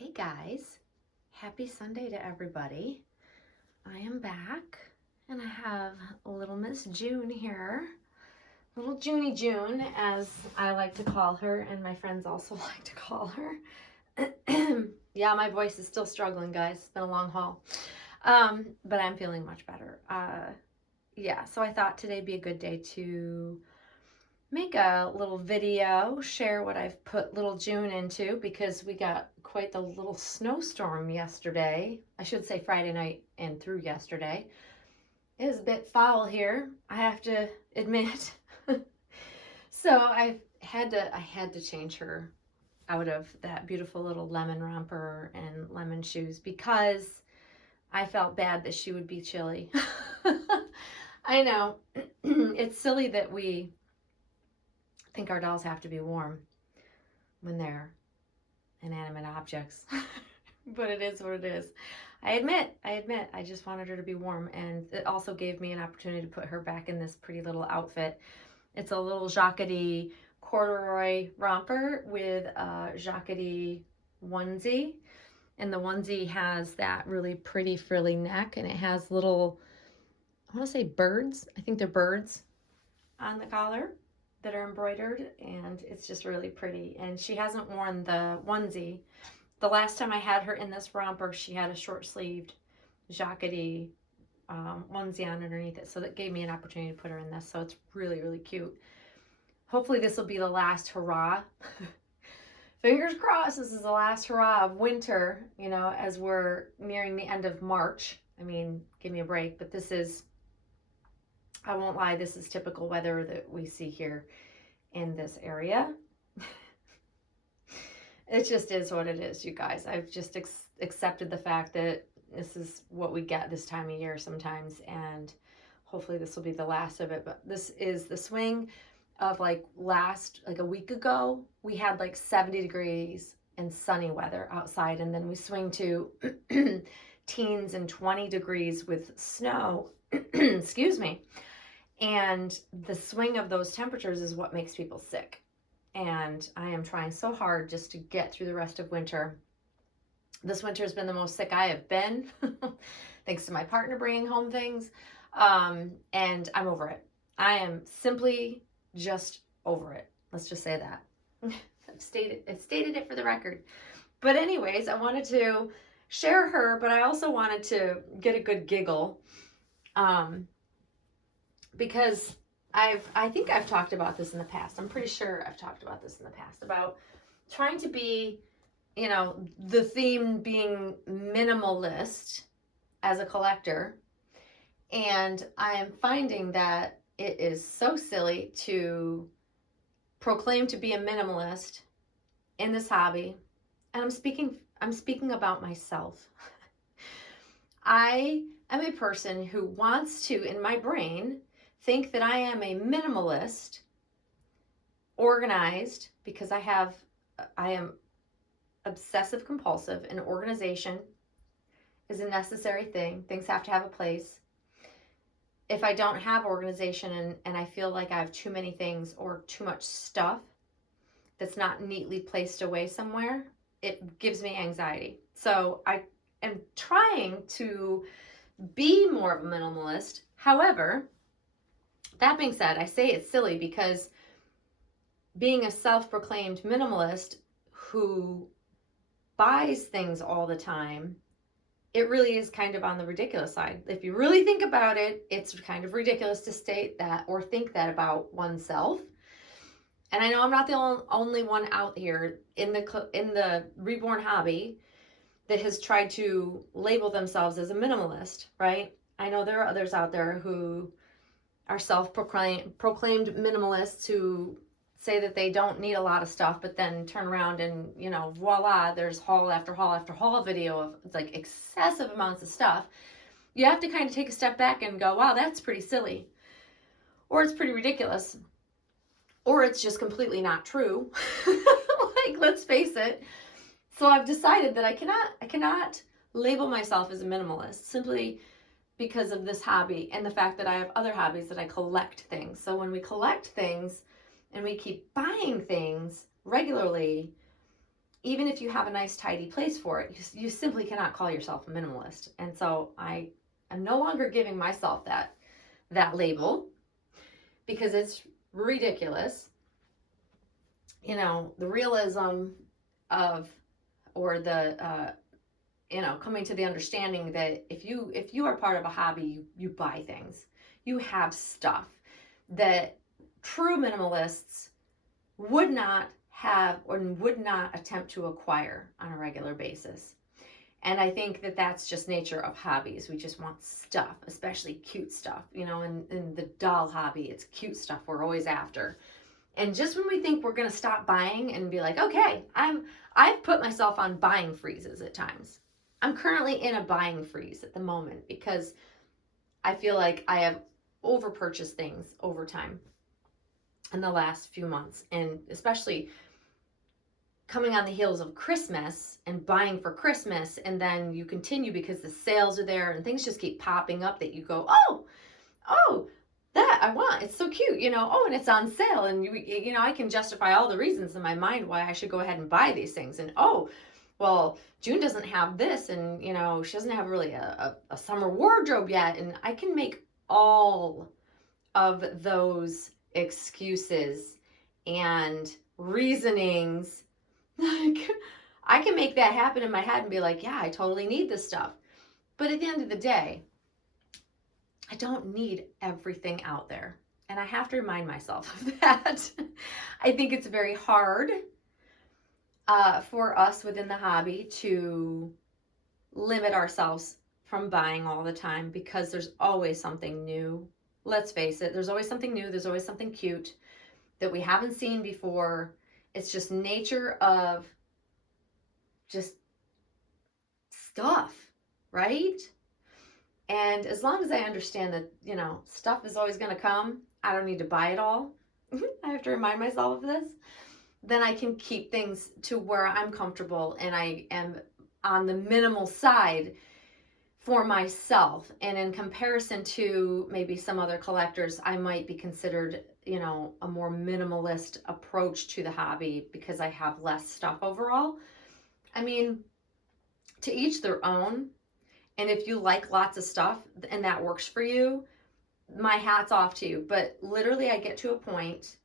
Hey guys, happy Sunday to everybody. I am back and I have little Miss June here. Little Junie June, as I like to call her, and my friends also like to call her. Yeah, my voice is still struggling, guys. It's been a long haul. But I'm feeling much better. Yeah, so I thought today'd be a good day to make a little video, share what I've put little June into, because we got quite the little snowstorm yesterday. I should say Friday night and through yesterday. It was a bit foul here, I have to admit. So I had to change her out of that beautiful little lemon romper and lemon shoes because I felt bad that she would be chilly. I know. It's silly that we think our dolls have to be warm when they're inanimate objects. But it is what it is. I admit, I just wanted her to be warm, and it also gave me an opportunity to put her back in this pretty little outfit. It's a little jacquard corduroy romper with a jacquard onesie, and the onesie has that really pretty frilly neck, and it has little, I want to say birds, I think they're birds on the collar that are embroidered, and it's just really pretty. And she hasn't worn the onesie. The last time I had her in this romper, she had a short-sleeved jacquard onesie on underneath it, so that gave me an opportunity to put her in this. So it's really, really cute. Hopefully this will be the last hurrah. Fingers crossed this is the last hurrah of winter, you know, as we're nearing the end of March. I mean, give me a break, but this is, I won't lie, this is typical weather that we see here in this area. It just is what it is, you guys. I've just accepted the fact that this is what we get this time of year sometimes, and hopefully this will be the last of it. But this is the swing of like a week ago, we had like 70 degrees and sunny weather outside, and then we swing to teens and 20 degrees with snow. Excuse me. And the swing of those temperatures is what makes people sick. And I am trying so hard just to get through the rest of winter. This winter has been the most sick I have been, thanks to my partner bringing home things. And I'm over it. I am simply just over it. Let's just say that. I've stated it for the record. But anyways, I wanted to share her, but I also wanted to get a good giggle. Because I think I've talked about this in the past. I'm pretty sure I've talked about this in the past, about trying to be, you know, the theme being minimalist as a collector. And I am finding that it is so silly to proclaim to be a minimalist in this hobby. And I'm speaking about myself. I am a person who wants to, in my brain, think that I am a minimalist, organized, because I am obsessive compulsive, and organization is a necessary thing. Things have to have a place. If I don't have organization and I feel like I have too many things or too much stuff that's not neatly placed away somewhere, it gives me anxiety. So I am trying to be more of a minimalist. However, that being said, I say it's silly because being a self-proclaimed minimalist who buys things all the time, it really is kind of on the ridiculous side. If you really think about it, it's kind of ridiculous to state that or think that about oneself. And I know I'm not the only one out here in the reborn hobby that has tried to label themselves as a minimalist, right? I know there are others out there who are self-proclaimed minimalists who say that they don't need a lot of stuff, but then turn around and, you know, voila, there's haul after haul after haul video of like excessive amounts of stuff. You have to kind of take a step back and go, wow, that's pretty silly. Or it's pretty ridiculous. Or it's just completely not true. Like, let's face it. So I've decided that I cannot label myself as a minimalist simply because of this hobby and the fact that I have other hobbies that I collect things. So when we collect things and we keep buying things regularly, even if you have a nice tidy place for it, you simply cannot call yourself a minimalist. And so I am no longer giving myself that label because it's ridiculous. You know, the realism of, or the coming to the understanding that if you are part of a hobby, you buy things, you have stuff that true minimalists would not have or would not attempt to acquire on a regular basis. And I think that that's just nature of hobbies. We just want stuff, especially cute stuff. You know, in the doll hobby, it's cute stuff we're always after. And just when we think we're going to stop buying and be like, okay, I've put myself on buying freezes at times. I'm currently in a buying freeze at the moment because I feel like I have over purchased things over time in the last few months, and especially coming on the heels of Christmas and buying for Christmas, and then you continue because the sales are there and things just keep popping up that you go, oh, that I want, it's so cute, you know, oh, and it's on sale, and you know, I can justify all the reasons in my mind why I should go ahead and buy these things. And oh, well, June doesn't have this, and you know, she doesn't have really a summer wardrobe yet, and I can make all of those excuses and reasonings. I can make that happen in my head and be like, yeah, I totally need this stuff. But at the end of the day, I don't need everything out there. And I have to remind myself of that. I think it's very hard for us within the hobby to limit ourselves from buying all the time because there's always something new. Let's face it, there's always something new. There's always something cute that we haven't seen before. It's just nature of just stuff, right? And as long as I understand that, you know, stuff is always going to come, I don't need to buy it all. I have to remind myself of this. Then I can keep things to where I'm comfortable and I am on the minimal side for myself. And in comparison to maybe some other collectors, I might be considered, you know, a more minimalist approach to the hobby because I have less stuff overall. I mean, to each their own. And if you like lots of stuff and that works for you, my hat's off to you. But literally I get to a point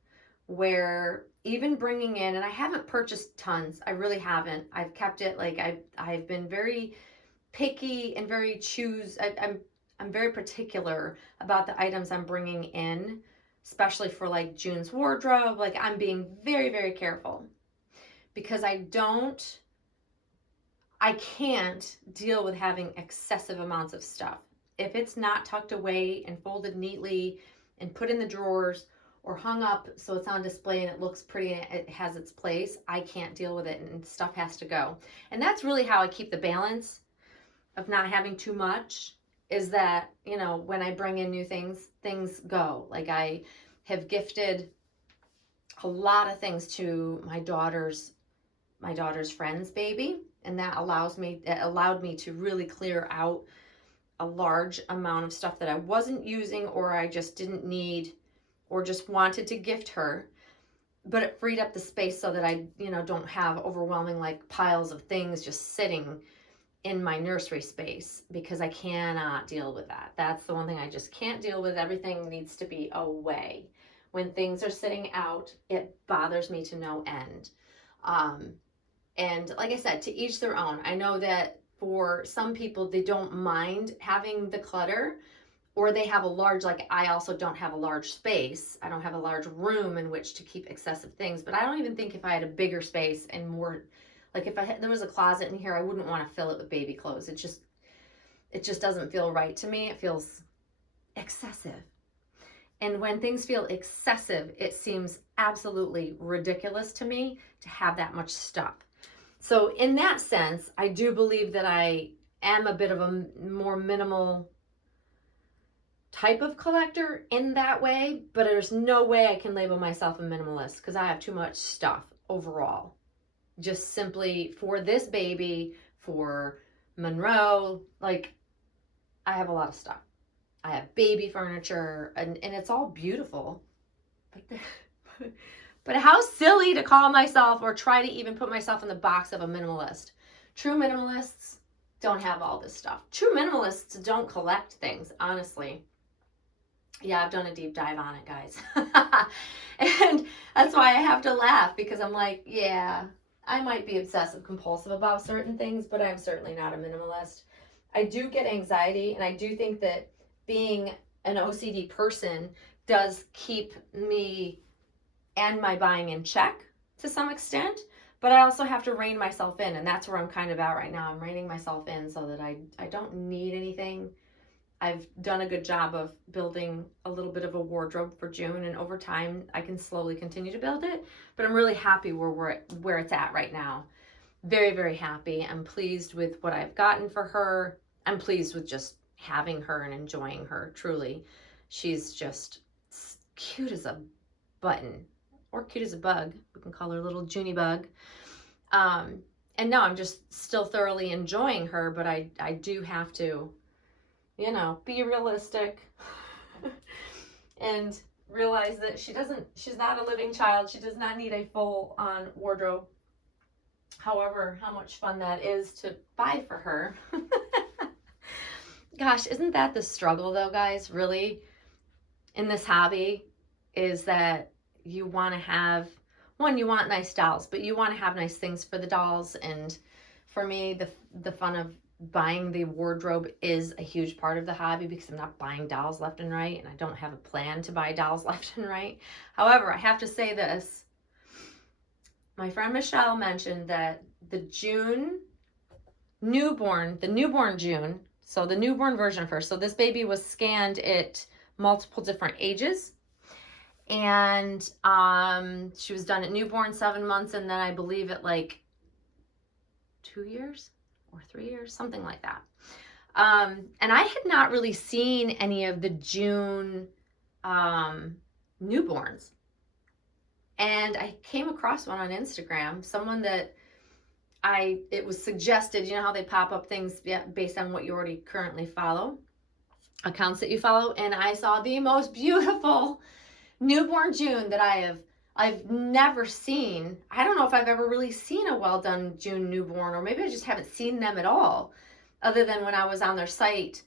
where even bringing in, and I haven't purchased tons, I really haven't. I've kept it, like I've been very picky and very I'm very particular about the items I'm bringing in, especially for like June's wardrobe. Like I'm being very, very careful because I can't deal with having excessive amounts of stuff. If it's not tucked away and folded neatly and put in the drawers or hung up so it's on display and it looks pretty and it has its place, I can't deal with it and stuff has to go. And that's really how I keep the balance of not having too much, is that, you know, when I bring in new things, things go. Like I have gifted a lot of things to my daughter's friend's baby, and that allowed me to really clear out a large amount of stuff that I wasn't using or I just didn't need or just wanted to gift her. But it freed up the space so that I, you know, don't have overwhelming like piles of things just sitting in my nursery space because I cannot deal with that. That's the one thing I just can't deal with. Everything needs to be away. When things are sitting out, it bothers me to no end. And like I said, to each their own. I know that for some people, they don't mind having the clutter, or they have a large, like I also don't have a large space. I don't have a large room in which to keep excessive things, but I don't even think if I had a bigger space and more, like if there was a closet in here, I wouldn't want to fill it with baby clothes. It just doesn't feel right to me. It feels excessive. And when things feel excessive, it seems absolutely ridiculous to me to have that much stuff. So in that sense, I do believe that I am a bit of a more minimal type of collector in that way, but there's no way I can label myself a minimalist because I have too much stuff overall. Just simply for this baby, for Monroe, like I have a lot of stuff. I have baby furniture and it's all beautiful, But how silly to call myself or try to even put myself in the box of a minimalist. True minimalists don't have all this stuff. True minimalists don't collect things, honestly. Yeah, I've done a deep dive on it, guys. And that's why I have to laugh, because I'm like, yeah, I might be obsessive compulsive about certain things, but I'm certainly not a minimalist. I do get anxiety, and I do think that being an OCD person does keep me and my buying in check to some extent, but I also have to rein myself in, and that's where I'm kind of at right now. I'm reining myself in so that I don't need anything. I've done a good job of building a little bit of a wardrobe for June, and over time I can slowly continue to build it, but I'm really happy where it's at right now. Very, very happy. I'm pleased with what I've gotten for her. I'm pleased with just having her and enjoying her, truly. She's just cute as a button, or cute as a bug. We can call her little Junie bug. And no, I'm just still thoroughly enjoying her, but I do have to, you know, be realistic and realize that she's not a living child. She does not need a full-on wardrobe. However, how much fun that is to buy for her. Gosh, isn't that the struggle though, guys? Really, in this hobby, is that you want to have, one, you want nice dolls, but you want to have nice things for the dolls. And for me, the fun of buying the wardrobe is a huge part of the hobby, because I'm not buying dolls left and right, and I don't have a plan to buy dolls left and right. However, I have to say this. My friend Michelle mentioned that the newborn June, so the newborn version of her, so this baby was scanned at multiple different ages, and she was done at newborn 7 months, and then I believe at like 2 years or 3 years, something like that. And I had not really seen any of the June newborns. And I came across one on Instagram, someone that it was suggested, you know how they pop up things based on what you already currently follow, accounts that you follow. And I saw the most beautiful newborn June that I've never seen. I don't know if I've ever really seen a well done June newborn, or maybe I just haven't seen them at all, other than when I was on their site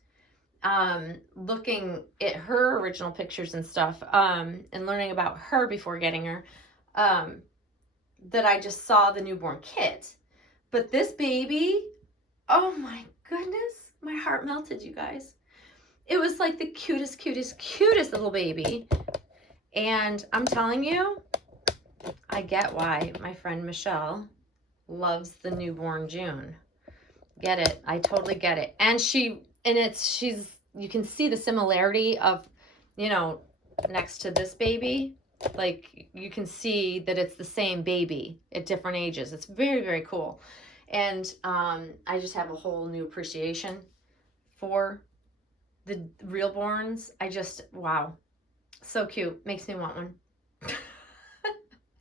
looking at her original pictures and stuff, and learning about her before getting her, that I just saw the newborn kit. But this baby, oh my goodness, my heart melted, you guys. It was like the cutest little baby. And I'm telling you, I get why my friend Michelle loves the newborn June. Get it? I totally get it. And you can see the similarity of, you know, next to this baby. Like, you can see that it's the same baby at different ages. It's very, very cool. And I just have a whole new appreciation for the real borns. Wow. So cute. Makes me want one.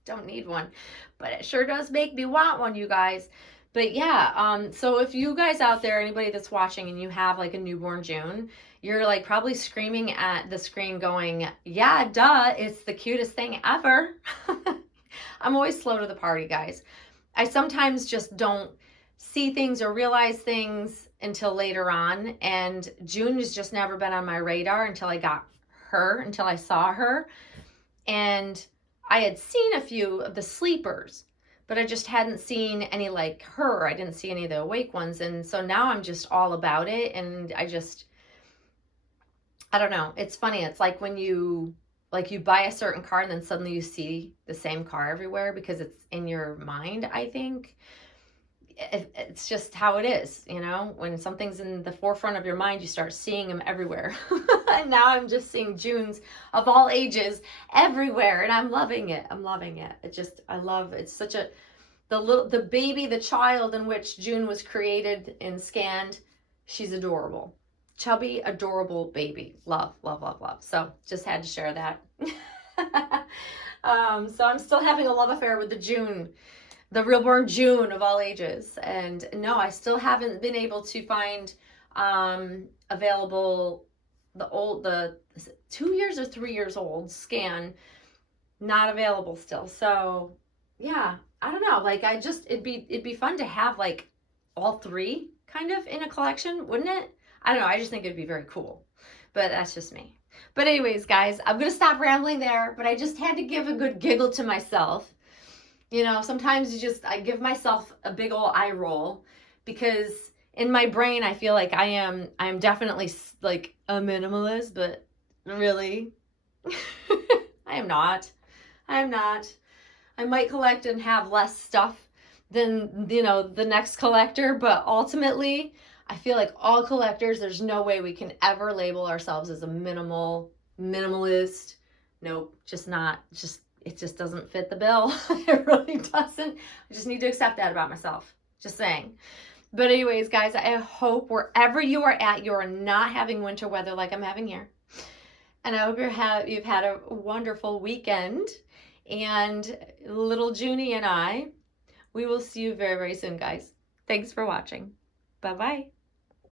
Don't need one, but it sure does make me want one, you guys. But yeah, so if you guys out there, anybody that's watching, and you have like a newborn June, you're like probably screaming at the screen going, yeah, duh, it's the cutest thing ever. I'm always slow to the party, guys. I sometimes just don't see things or realize things until later on, and June has just never been on my radar until I saw her. And I had seen a few of the sleepers, but I just hadn't seen any like her. I didn't see any of the awake ones. And so now I'm just all about it. And I don't know. It's funny. It's like when you buy a certain car and then suddenly you see the same car everywhere because it's in your mind, I think. It's just how it is, you know? When something's in the forefront of your mind, you start seeing them everywhere. And now I'm just seeing Junes of all ages everywhere, and I'm loving it. It's such the baby, the child in which June was created and scanned. She's adorable. Chubby, adorable baby. Love, love, love, love. So just had to share that. So I'm still having a love affair with the real-born June of all ages. And no, I still haven't been able to find available is it 2 years or 3 years old scan not available still. So yeah, I don't know. Like it'd be fun to have like all three kind of in a collection, wouldn't it? I don't know. I just think it'd be very cool. But that's just me. But anyways, guys, I'm going to stop rambling there, but I just had to give a good giggle to myself. You know, sometimes I give myself a big old eye roll because in my brain I feel like I'm definitely like a minimalist, but really I am not. I am not. I might collect and have less stuff than, you know, the next collector, but ultimately I feel like all collectors, there's no way we can ever label ourselves as a minimalist. Nope, just not. It just doesn't fit the bill. It really doesn't. I just need to accept that about myself. Just saying. But anyways, guys, I hope wherever you are at, you are not having winter weather like I'm having here. And I hope you've had a wonderful weekend. And little Junie and I, we will see you very, very soon, guys. Thanks for watching. Bye-bye.